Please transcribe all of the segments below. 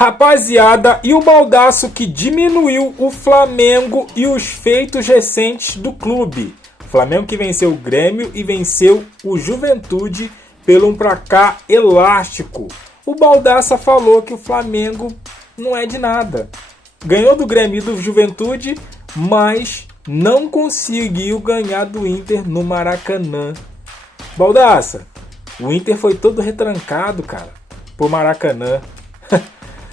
Rapaziada, e o baldaço que diminuiu o Flamengo e os feitos recentes do clube. Flamengo que venceu o Grêmio e venceu o Juventude pelo um placar elástico. O baldaça falou que o Flamengo não é de nada. Ganhou do Grêmio e do Juventude, mas não conseguiu ganhar do Inter no Maracanã. Baldaça, o Inter foi todo retrancado, cara, pro Maracanã.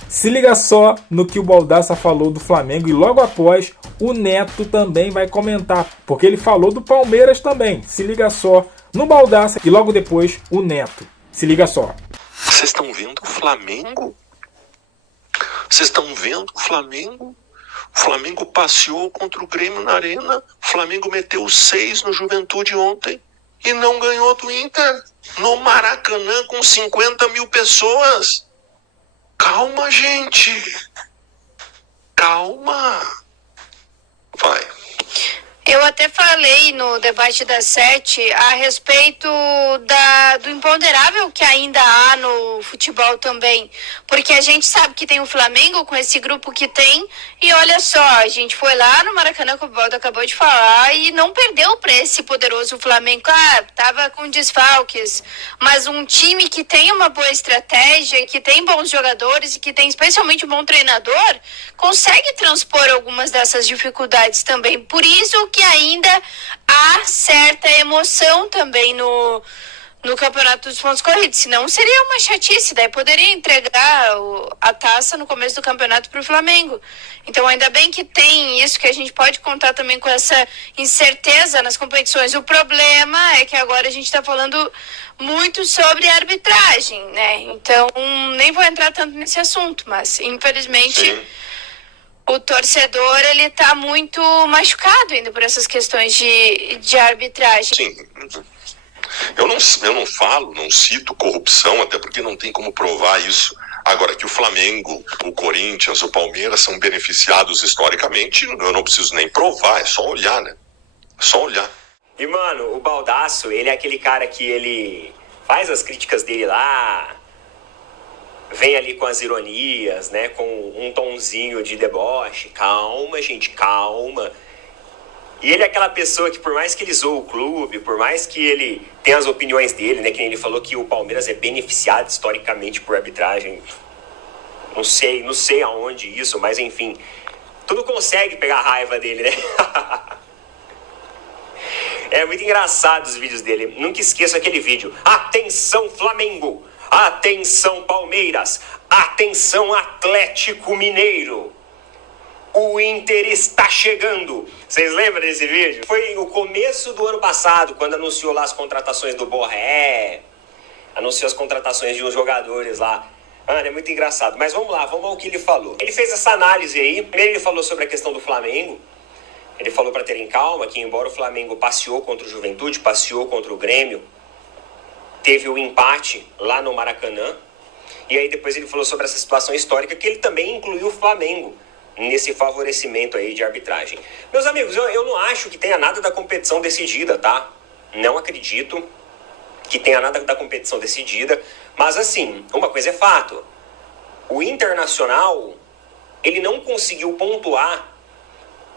Se liga só no que o Baldaça falou do Flamengo e logo após o Neto também vai comentar, porque ele falou do Palmeiras também. Se liga só no Baldaça e logo depois o Neto. Se liga só. Vocês estão vendo o Flamengo? Vocês estão vendo o Flamengo? O Flamengo passeou contra o Grêmio na Arena. O Flamengo meteu 6 no Juventude ontem e não ganhou do Inter no Maracanã com 50 mil pessoas. Calma, gente. Calma. Vai. Eu até falei no debate das 7 a respeito do imponderável que ainda há no futebol também. Porque a gente sabe que tem o Flamengo com esse grupo que tem. E olha só, a gente foi lá no Maracanã, como o Baldo acabou de falar, e não perdeu para esse poderoso Flamengo. Ah, tava com desfalques. Mas um time que tem uma boa estratégia, que tem bons jogadores e que tem especialmente um bom treinador, consegue transpor algumas dessas dificuldades também. Por isso que ainda há certa emoção também no Campeonato dos Pontos Corridos, senão seria uma chatice, daí poderia entregar a taça no começo do campeonato para o Flamengo. Então ainda bem que tem isso, que a gente pode contar também com essa incerteza nas competições. O problema é que agora a gente está falando muito sobre arbitragem, né? Então nem vou entrar tanto nesse assunto, mas infelizmente... Sim. O torcedor, ele tá muito machucado ainda por essas questões de arbitragem. Sim. Eu não cito corrupção, até porque não tem como provar isso. Agora, que o Flamengo, o Corinthians, o Palmeiras são beneficiados historicamente, eu não preciso nem provar, é só olhar, né? É só olhar. E, mano, o Baldasso, ele é aquele cara que ele faz as críticas dele lá, vem ali com as ironias, né, com um tonzinho de deboche. Calma, gente, calma. E ele é aquela pessoa que, por mais que ele zoe o clube, por mais que ele tenha as opiniões dele, né, que nem ele falou que o Palmeiras é beneficiado historicamente por arbitragem. Não sei aonde isso, mas enfim, tudo consegue pegar a raiva dele, né? É muito engraçado os vídeos dele. Nunca esqueço aquele vídeo. Atenção, Flamengo! Atenção, Palmeiras! Atenção, Atlético Mineiro! O Inter está chegando! Vocês lembram desse vídeo? Foi o começo do ano passado, quando anunciou lá as contratações do Borré, anunciou as contratações de uns jogadores lá. Mano, é muito engraçado. Mas vamos lá, vamos ao que ele falou. Ele fez essa análise aí. Primeiro ele falou sobre a questão do Flamengo. Ele falou para terem calma que, embora o Flamengo passeou contra o Juventude, passeou contra o Grêmio, teve o empate lá no Maracanã. E aí depois ele falou sobre essa situação histórica, que ele também incluiu o Flamengo nesse favorecimento aí de arbitragem. Meus amigos, eu não acho que tenha nada da competição decidida, tá? Não acredito que tenha nada da competição decidida. Mas assim, uma coisa é fato. O Internacional, ele não conseguiu pontuar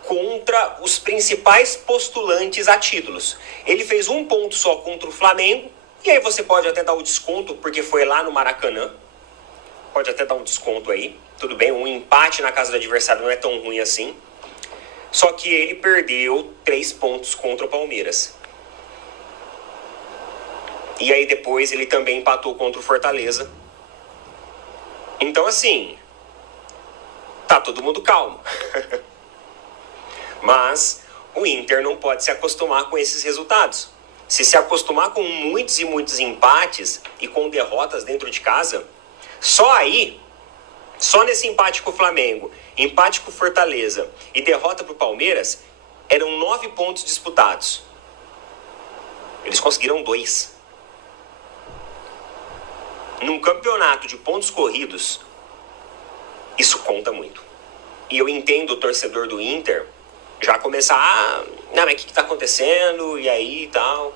contra os principais postulantes a títulos. Ele fez um ponto só contra o Flamengo. E aí você pode até dar o desconto, porque foi lá no Maracanã. Pode até dar um desconto aí. Tudo bem, um empate na casa do adversário não é tão ruim assim. Só que ele perdeu 3 pontos contra o Palmeiras. E aí depois ele também empatou contra o Fortaleza. Então assim, tá todo mundo calmo. Mas o Inter não pode se acostumar com esses resultados. Se acostumar com muitos e muitos empates e com derrotas dentro de casa, só nesse empate com o Flamengo, empate com o Fortaleza e derrota para o Palmeiras, eram 9 pontos disputados. Eles conseguiram 2. Num campeonato de pontos corridos, isso conta muito. E eu entendo o torcedor do Inter já começar, não, mas o que está acontecendo? E aí e tal.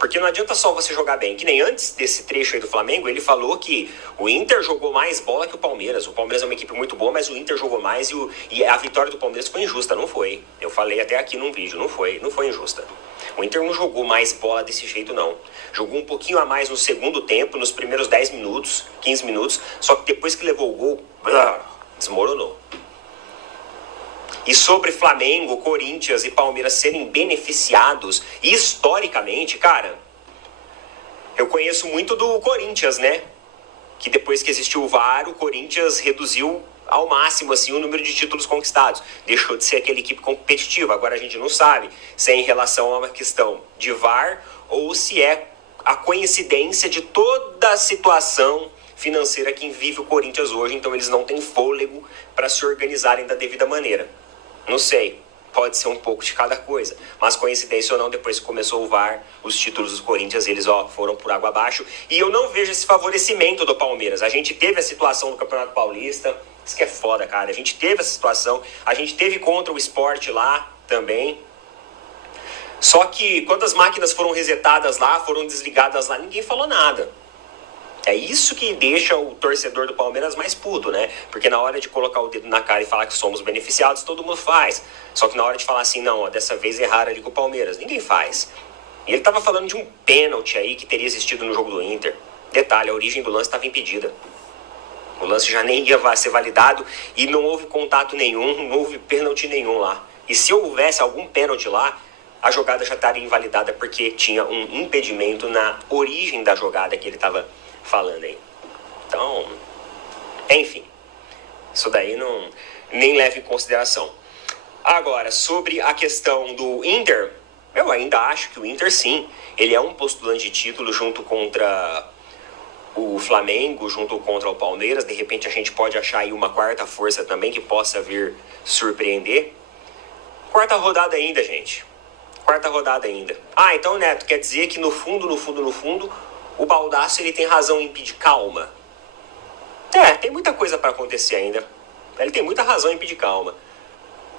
Porque não adianta só você jogar bem. Que nem antes desse trecho aí do Flamengo, ele falou que o Inter jogou mais bola que o Palmeiras. O Palmeiras é uma equipe muito boa, mas o Inter jogou mais e a vitória do Palmeiras foi injusta. Não foi. Eu falei até aqui num vídeo. Não foi injusta. O Inter não jogou mais bola desse jeito, não. Jogou um pouquinho a mais no segundo tempo, nos primeiros 10 minutos, 15 minutos. Só que depois que levou o gol, desmoronou. E sobre Flamengo, Corinthians e Palmeiras serem beneficiados historicamente, cara, eu conheço muito do Corinthians, né? Que depois que existiu o VAR, o Corinthians reduziu ao máximo assim, o número de títulos conquistados. Deixou de ser aquela equipe competitiva. Agora a gente não sabe se é em relação a uma questão de VAR ou se é a coincidência de toda a situação financeira que vive o Corinthians hoje. Então eles não têm fôlego para se organizarem da devida maneira. Não sei, pode ser um pouco de cada coisa. Mas coincidência ou não, depois que começou o VAR, os títulos dos Corinthians, eles foram por água abaixo. E eu não vejo esse favorecimento do Palmeiras. A gente teve a situação do Campeonato Paulista, isso que é foda, cara. A gente teve essa situação, a gente teve contra o Sport lá também. Só que quando as máquinas foram resetadas lá, foram desligadas lá, ninguém falou nada. É isso que deixa o torcedor do Palmeiras mais puto, né? Porque na hora de colocar o dedo na cara e falar que somos beneficiados, todo mundo faz. Só que na hora de falar assim, não, dessa vez erraram ali com o Palmeiras, ninguém faz. E ele tava falando de um pênalti aí que teria existido no jogo do Inter. Detalhe, a origem do lance estava impedida. O lance já nem ia ser validado e não houve contato nenhum, não houve pênalti nenhum lá. E se houvesse algum pênalti lá, a jogada já estaria invalidada porque tinha um impedimento na origem da jogada que ele estava falando aí. Então, enfim, isso daí nem leva em consideração. Agora, sobre a questão do Inter, eu ainda acho que o Inter sim, ele é um postulante de título junto contra o Flamengo, junto contra o Palmeiras. De repente a gente pode achar aí uma quarta força também que possa vir surpreender. Quarta rodada ainda, gente. Quarta rodada ainda. Então, Neto, quer dizer que no fundo, o Baldasso ele tem razão em pedir calma. Tem muita coisa para acontecer ainda. Ele tem muita razão em pedir calma.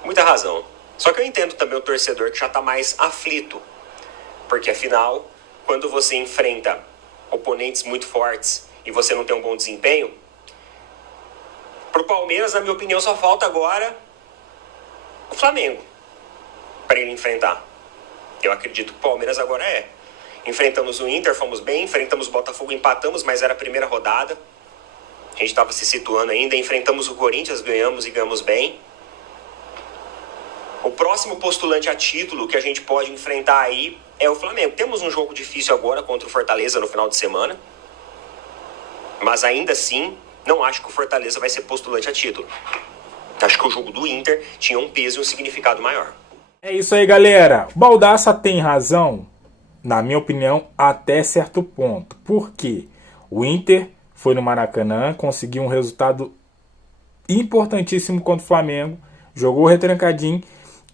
Muita razão. Só que eu entendo também o torcedor que já está mais aflito. Porque afinal, quando você enfrenta oponentes muito fortes e você não tem um bom desempenho, pro Palmeiras, na minha opinião, só falta agora o Flamengo para ele enfrentar. Eu acredito que o Palmeiras agora Enfrentamos o Inter, fomos bem. Enfrentamos o Botafogo, empatamos, mas era a primeira rodada. A gente estava se situando ainda. Enfrentamos o Corinthians, ganhamos e ganhamos bem. O próximo postulante a título que a gente pode enfrentar aí é o Flamengo. Temos um jogo difícil agora contra o Fortaleza no final de semana. Mas ainda assim, não acho que o Fortaleza vai ser postulante a título. Acho que o jogo do Inter tinha um peso e um significado maior. É isso aí, galera. O Baldasso tem razão, na minha opinião, até certo ponto. Por quê? O Inter foi no Maracanã, conseguiu um resultado importantíssimo contra o Flamengo, jogou retrancadinho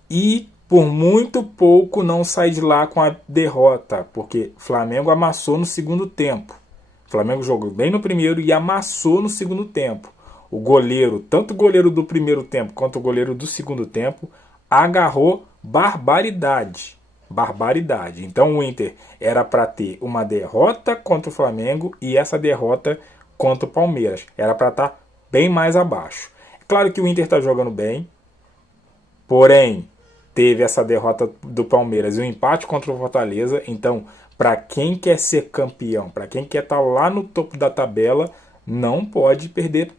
e por muito pouco não sai de lá com a derrota, porque o Flamengo amassou no segundo tempo. O Flamengo jogou bem no primeiro e amassou no segundo tempo. O goleiro, tanto o goleiro do primeiro tempo quanto o goleiro do segundo tempo, agarrou barbaridade. Então o Inter era para ter uma derrota contra o Flamengo e essa derrota contra o Palmeiras. Era para estar bem mais abaixo. É claro que o Inter está jogando bem, porém teve essa derrota do Palmeiras e o empate contra o Fortaleza. Então, para quem quer ser campeão, para quem quer estar lá no topo da tabela, não pode perder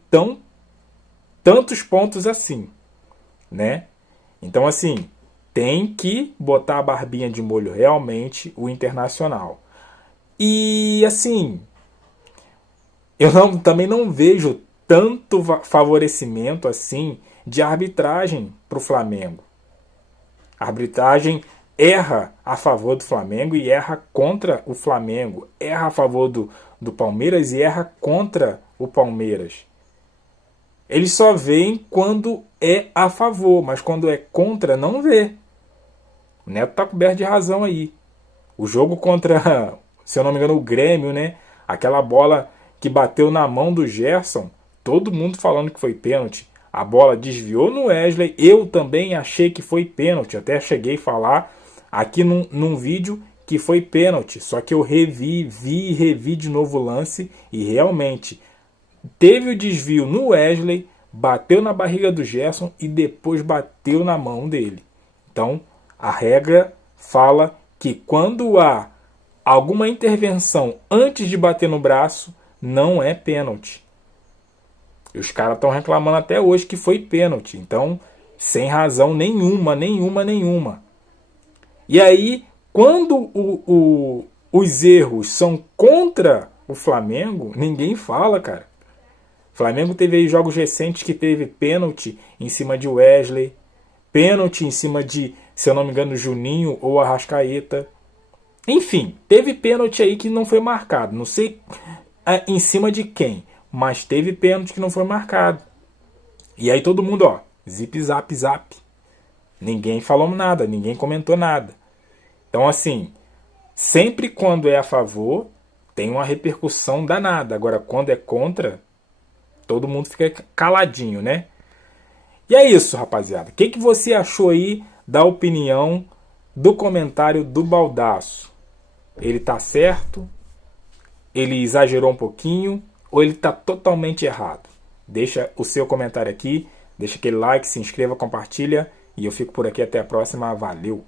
tantos pontos assim, né? Então, assim, tem que botar a barbinha de molho realmente o Internacional. E, assim, eu também não vejo tanto favorecimento assim de arbitragem para o Flamengo. A arbitragem erra a favor do Flamengo e erra contra o Flamengo. Erra a favor do Palmeiras e erra contra o Palmeiras. Eles só veem quando é a favor, mas quando é contra, não vê. O Neto tá coberto de razão aí. O jogo contra, se eu não me engano, o Grêmio, né? Aquela bola que bateu na mão do Gerson, todo mundo falando que foi pênalti. A bola desviou no Wesley, eu também achei que foi pênalti. Até cheguei a falar aqui num vídeo que foi pênalti. Só que eu vi e revi de novo o lance e realmente teve o desvio no Wesley, bateu na barriga do Gerson e depois bateu na mão dele. Então, a regra fala que quando há alguma intervenção antes de bater no braço, não é pênalti. E os caras estão reclamando até hoje que foi pênalti. Então, sem razão nenhuma. E aí, quando os erros são contra o Flamengo, ninguém fala, cara. O Flamengo teve aí jogos recentes que teve pênalti em cima de Wesley, pênalti em cima de, se eu não me engano, Juninho ou Arrascaeta. Enfim, teve pênalti aí que não foi marcado. Não sei em cima de quem, mas teve pênalti que não foi marcado. E aí todo mundo, ó, zip, zap, zap. Ninguém falou nada, ninguém comentou nada. Então, assim, sempre quando é a favor, tem uma repercussão danada. Agora, quando é contra, todo mundo fica caladinho, né? E é isso, rapaziada. O que você achou aí da opinião do comentário do Baldasso? Ele tá certo? Ele exagerou um pouquinho? Ou ele tá totalmente errado? Deixa o seu comentário aqui. Deixa aquele like, se inscreva, compartilha. E eu fico por aqui até a próxima. Valeu!